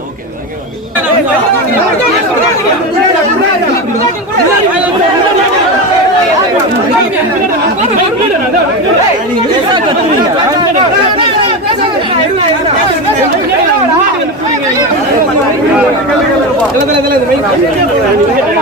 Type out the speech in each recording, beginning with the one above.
Okay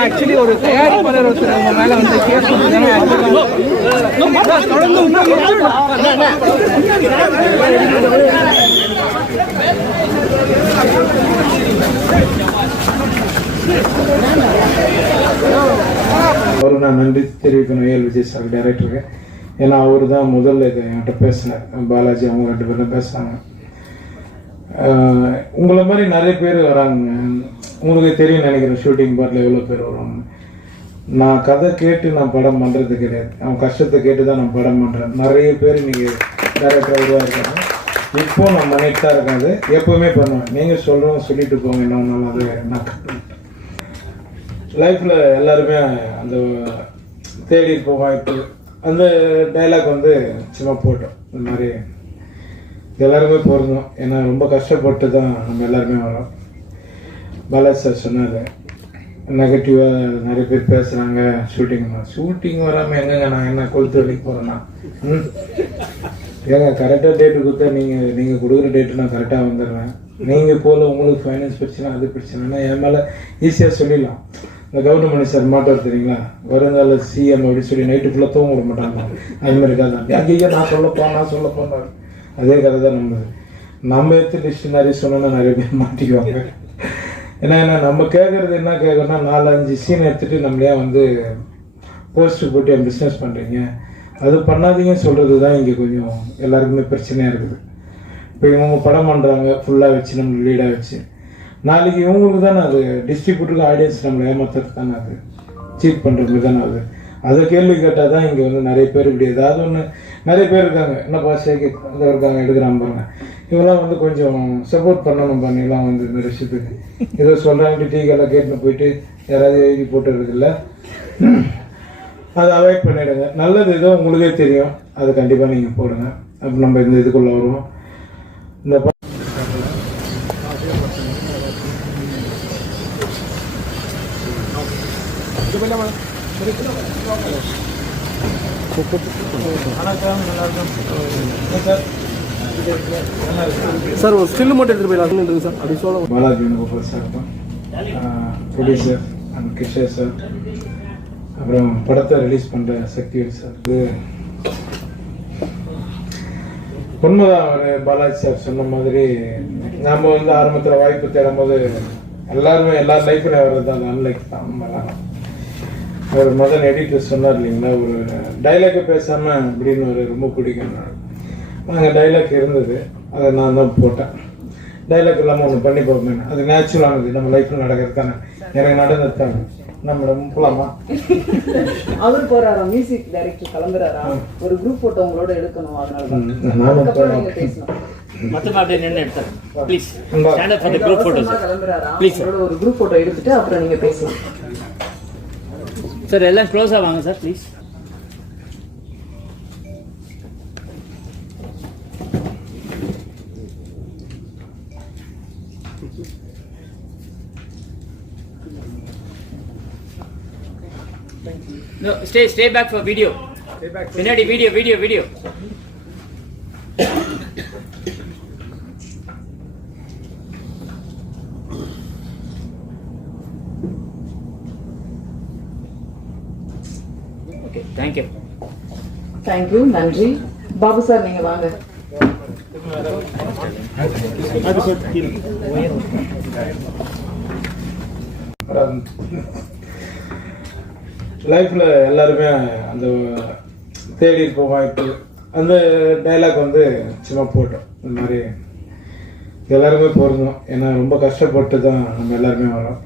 actually ஒரு தயாரிப்பாளர் ஒருத்தர் அவங்க மேல வந்து கேஸ் தொடர்ந்து அவருக்கு நான் நன்றி தெரிவிக்கணும். ஏஎல் விஜய் சார் டைரக்டருக்கு ஏன்னா அவர் தான் முதல்ல இதை என்கிட்ட பேசினார். பாலாஜி அவங்க ரெண்டு பேரும் பேசுகிறாங்க உங்களை மாதிரி நிறைய பேர் வராங்க. உங்களுக்கு தெரியும் நினைக்கிறேன் ஷூட்டிங் பார்ட்டில் எவ்வளோ பேர் வருவாங்க. நான் கதை கேட்டு நான் படம் பண்ணுறது கிடையாது. அவன் கஷ்டத்தை கேட்டு தான் நான் படம் பண்ணுறேன் நிறைய பேர் இன்றைக்கி டேரக்டராக இருக்காங்க. இப்போ நான் பண்ணிட்டு தான் இருக்காது எப்போவுமே பண்ணுவேன். நீங்கள் சொல்கிறோம் சொல்லிட்டு போங்க. என்ன ஒன்றாலும் அது நான் கட்டுவேன் லைஃப்பில் எல்லாருமே அந்த தேடி இருப்போம் வாய்ப்பு அந்த டைலாக் வந்து சும்மா போட்டோம். இந்த மாதிரி எல்லாருமே பொருந்தோம். ஏன்னா ரொம்ப கஷ்டப்பட்டு தான் நம்ம எல்லாருமே வரோம். பாலா சார் சொன்னார் நெகட்டிவாக நிறைய பேர் பேசுகிறாங்க ஷூட்டிங் ஷூட்டிங் வராமல் எங்கங்க நான் என்ன கொளுத்து வேலைக்கு போகிறேன்னா ம்? ஏங்க கரெக்டாக டேட்டு கொடுத்தா நீங்கள் நீங்கள் கொடுக்குற டேட்டு நான் கரெக்டாக வந்துடுறேன். நீங்கள் போகல உங்களுக்கு ஃபைனான்ஸ் பிரச்சனை அது பிரச்சனைனா என் மேலே ஈஸியாக சொல்லிடலாம். இந்த கவுண்டமணி சார் மாட்டார் தெரியுங்களா? வருங்கால சிஎம் அப்படின்னு சொல்லி நைட்டு ஃபுல்லாக தூங்க விட மாட்டாங்க. அது மாதிரி கதை. ஐயோ நான் சொல்லப்போம் நான் சொல்லப்போனார் அதே கதை தான் நம்ம. நம்ம எடுத்து லிஸ்ட் நிறைய சொன்னோன்னா நிறைய பேர் மாட்டிக்குவாங்க. ஏன்னா என்ன நம்ம கேட்குறது என்ன கேட்குறோம்னா நாலு அஞ்சு சீன் எடுத்துகிட்டு நம்மளே வந்து போஸ்ட்டு போட்டு என் பிஸ்னஸ் பண்ணுறீங்க அது பண்ணாதீங்கன்னு சொல்கிறது தான் இங்கே கொஞ்சம் எல்லாருக்குமே பிரச்சனையாக இருக்குது. இப்போ இவங்க படம் பண்ணுறாங்க ஃபுல்லாக வச்சு நம்ம லீடாக வச்சு. நாளைக்கு இவங்களுக்கு தானே அது? டிஸ்ட்ரிபியூட்டருக்கு ஆடியன்ஸ் நம்மளை ஏமாத்துறது தானே அது? சீட் பண்ணுறதுக்கு தானே அது? அதை கேள்வி கேட்டால் தான் இங்கே வந்து நிறைய பேர் இப்படி ஏதாவது ஒன்று நிறைய பேர் இருக்காங்க. என்னப்பா சேகி அங்கே இருக்காங்க எடுக்கிறாங்க பாருங்க. இவங்களாம் வந்து கொஞ்சம் சப்போர்ட் பண்ணணும் பண்ணிலாம் வந்து இந்த விஷயத்துக்கு ஏதோ சொல்கிறாங்க டீக்கெல்லாம் கேட்டுன்னு போயிட்டு யாராவது எழுதி போட்டுறதில்ல அதை அவாய்ட் பண்ணிவிடுங்க நல்லது ஏதோ உங்களுக்கே தெரியும். அது கண்டிப்பாக நீங்கள் போடுங்க. அப்போ நம்ம இந்த இதுக்குள்ளே வருவோம். இந்த சார் நல்லா சார் ஒரு ஸ்டில் மட்டும் எடுத்துகிட்டு போயிடலாம். சார். அப்படி சொல்ல பாலாஜி கோபால் சார் தான் ப்ரொடியூசர் அண்ட் கிஷோர் சார் அப்புறம் படத்தை ரிலீஸ் பண்ணுற சக்திவேல் சார் இது உண்மைதான் அவர் பாலாஜி சார் சொன்ன மாதிரி நாம் வந்து ஆரம்பத்தில் வாய்ப்பு தேடும்போது எல்லாருமே எல்லா லைஃப்லையும் வர்றது தான் அன்லைக் தான். அவர் முதல் எடிட்டர் சொன்னார் இல்லைங்களா? ஒரு டைலாக்கை பேசாமல் அப்படின்னு ஒரு ரொம்ப பிடிக்கும் நாங்கள் டைலாக் இருந்தது. அதை நான் தான் போட்டேன். டைலாக் இல்லாமல் ஒன்று பண்ணி பார்ப்பேன் அது நேச்சுரலானது நம்ம லைஃப்பில் நடக்கிறது தானே எனக்கு நடந்தது தானே நம்ம போகலாமா அவர் போறாரா? மியூசிக் டைரக்டர் கிளம்புறாரா? ஒரு குரூப் போட்டோ உங்களோட எடுக்கணும். அதனால பேசணும். மொத்தமா அப்படியே நின்று எடுத்தார் please. Stand up for the group sir. உங்களோட ஒரு குரூப் போட்டோ எடுத்துட்டு அப்புறம் நீங்க பேசலாம். சார் எல்லாம் க்ளோஸா வாங்க sir please No, stay stay back for video. பின்னாடி video video video okay thank you thank you நன்றி. பாபு சார் நீங்க வாங்க. லைஃப்பில் எல்லாருமே அந்த தேடி இருக்க வாய்ப்பு அந்த டைலாக் வந்து சும்மா போட்டோம். இந்த மாதிரி எல்லாருமே பொருந்தோம் ஏன்னா ரொம்ப கஷ்டப்பட்டு தான் நம்ம எல்லாருமே வரோம்.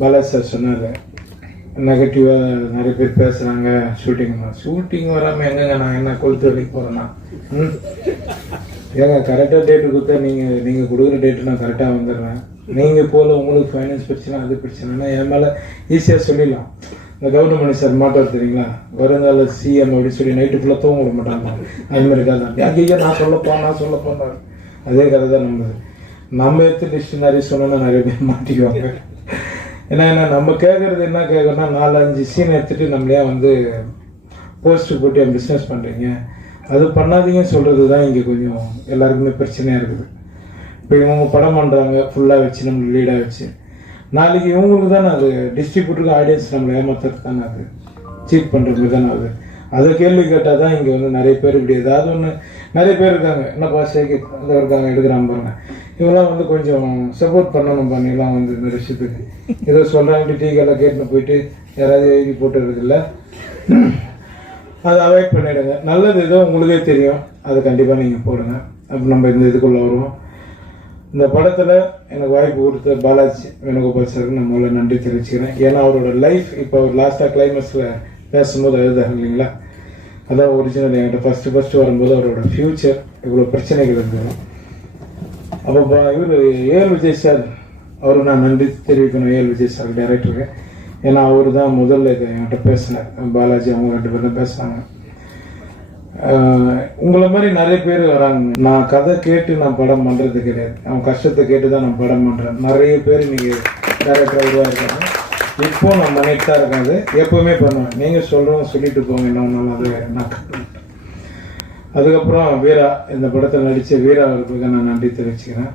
பாலாஜி சார் சொன்னார் நெகட்டிவாக நிறைய பேர் பேசுகிறாங்க ஷூட்டிங் ஷூட்டிங் வராமல் எங்கங்க நான் என்ன கொளுத்து வேலைக்கு போகிறேன்னா ம்? ஏங்க கரெக்டாக டேட்டு கொடுத்தா நீங்கள் நீங்கள் கொடுக்குற டேட்டு நான் கரெக்டாக வந்துடுறேன். நீங்கள் போல உங்களுக்கு ஃபைனான்ஸ் பிரச்சனை அது பிரச்சனைனா என் மேலே ஈஸியாக சொல்லிடலாம். இந்த கவர்மெண்ட் சார் மாட்டார் தெரியுங்களா? வருங்கால சிஎம் அப்படின்னு சொல்லி நைட்டு ஃபுல்லாக தூங்க விட மாட்டாங்க. அது மாதிரி கதை. ஐயோ நான் சொல்லப்போம் நான் சொல்லப்போனார் அதே கதை தான் நம்ம. நம்ம எடுத்து டிஸ்ட் நிறைய சொன்னோன்னா நிறைய பேர் மாட்டிக்குவாங்க. ஏன்னா என்ன நம்ம கேட்குறது என்ன கேட்குறோம்னா நாலு அஞ்சு சீன் எடுத்துகிட்டு நம்மளே வந்து போஸ்ட் போட்டு என் பிஸ்னஸ் பண்ணுறீங்க அது பண்ணாதீங்கன்னு சொல்கிறது தான் இங்கே கொஞ்சம் எல்லாருக்குமே பிரச்சனையாக இருக்குது. இப்போ இவங்க படம் பண்ணுறாங்க ஃபுல்லாக வச்சு நம்ம லீடாக வச்சு. நாளைக்கு இவங்களுக்கு தானே அது டிஸ்ட்ரிபியூட்டருக்கு ஆடியன்ஸ் நம்மளை ஏமாத்துறது தானே அது. சீட் பண்ணுறது தானே அது. அதை கேள்வி கேட்டால் தான் இங்கே வந்து நிறைய பேர் இப்படி ஏதாவது ஒன்று நிறைய பேர் இருக்காங்க. என்னப்பா சேகி இருக்காங்க எடுக்கிறான் பாருங்க. இவங்களாம் வந்து கொஞ்சம் சப்போர்ட் பண்ணணும் பண்ணிலாம் வந்து இந்த விஷயத்துக்கு. ஏதோ சொல்கிறாங்க டீ கடையில் கேட்டுன்னு போயிட்டு யாராவது எழுதி போட்டுறதில்ல. அதை அவாய்ட் பண்ணிடுங்க. நல்லது ஏதோ உங்களுக்கே தெரியும். அது கண்டிப்பாக நீங்கள் போடுங்க. அப்போ நம்ம இந்த இதுக்குள்ளே வருவோம். இந்த படத்தில் எனக்கு வாய்ப்பு கொடுத்த பாலாஜி வேணுகோபால் சாருக்கு நான் முதல்ல நன்றி தெரிவிச்சுக்கிறேன். ஏன்னா அவரோட லைஃப் இப்போ அவர் லாஸ்ட்டாக கிளைமேக்ஸில் பேசும்போது எழுதாங்க இல்லைங்களா? அதான் ஒரிஜினல் என்கிட்ட ஃபஸ்ட்டு ஃபஸ்ட்டு வரும்போது அவரோட ஃப்யூச்சர் இவ்வளோ பிரச்சனைகள் இருந்தது. அப்போ இவர் ஏஎல் விஜய் சார் அவருக்கு நான் நன்றி தெரிவிக்கணும். ஏஎல் விஜய் சார் டைரக்டருக்கு ஏன்னா அவர் தான் முதல்ல இதை என்கிட்ட பேசினார். பாலாஜி அவங்க ரெண்டு பேரும் பேசுனாங்க. உங்களை மாதிரி நிறைய பேர் வராங்க. நான் கதை கேட்டு நான் படம் பண்ணுறது கிடையாது. அவன் கஷ்டத்தை கேட்டு தான் நான் படம் பண்ணுறேன் நிறைய பேர் இன்னைக்கு டேரக்டர் உருவாயிருக்காங்க இப்போ நான் பண்ணிட்டு தான் இருக்காது. எப்போவுமே பண்ணுவேன். நீங்கள் சொல்கிறோம் சொல்லிட்டு போங்க. என்ன நல்லா அது நான் கட்டுவேன் அதுக்கப்புறம் வீரா இந்த படத்தில் நடித்த வீரா அவர்களுக்கு நான் நன்றி தெரிவிச்சுக்கிறேன்.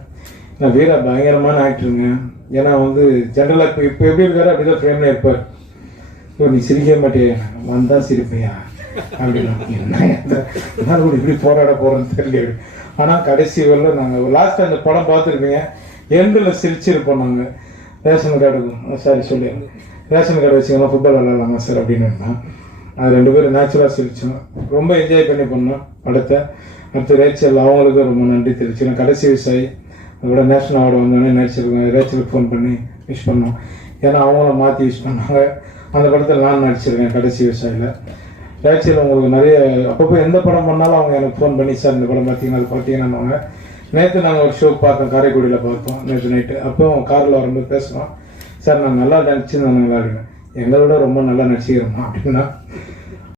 நான் வீரா பயங்கரமான ஆக்டருங்க. ஏன்னா வந்து ஜென்ரலாக இப்போ இப்போ எப்படி இருக்காரு அப்படிதான் ஃப்ரேமில் இருப்பார். இப்போ நீ சிரிக்க மாட்டியா. வந்தால் சிரிப்பையா? அப்படின்னா என்ன கூட இப்படி போராட போகிறேன்னு தெரியல. ஆனால் கடைசி வரல நாங்கள் லாஸ்ட் அந்த படம் பார்த்துருப்பீங்க. எண்டில் சிரிச்சிருப்போம் நாங்கள் ரேஷன் கார்டு சாரி சொல்லி. ரேஷன் கார்டு வச்சுக்கலாம் ஃபுட்பால் விளாட்லாமா சார் அப்படின்னு அது ரெண்டு பேரும் நேச்சுரலாக சிரிச்சோம். ரொம்ப என்ஜாய் பண்ணி பண்ணோம் படத்தை. அடுத்து ரேச்சல் அவங்களுக்கும் ரொம்ப நன்றி தெரிவிச்சுக்கிறேன். கடைசி விவசாயி அதோட நேஷனல் அவார்டு வந்தோடனே நேச்சருக்கு ரேச்சலுக்கு ஃபோன் பண்ணி விஷ் பண்ணோம். ஏன்னா அவங்கள மாற்றி விஷ் பண்ணாங்க. அந்த படத்தில் நான் நடிச்சிருக்கேன் கடைசி விவசாயியில் ரேச்சல் உங்களுக்கு நிறைய அப்பப்போ எந்த படம் பண்ணாலும் அவங்க எனக்கு ஃபோன் பண்ணி சார் இந்த படம் பார்த்தீங்கன்னா அது பார்த்தீங்கன்னாங்க நேற்று நாங்கள் ஒரு ஷோ பார்த்தோம் காரைக்குடியில் பார்த்தோம் நேற்று நைட்டு அப்போ காரில் வரும்போது பேசுனோம் சார் நான் நல்லா நடிச்சிருந்தேன் நல்லா இருக்கேன். எங்களை விட ரொம்ப நல்லா நடிச்சிக்கிறோமா அப்படின்னா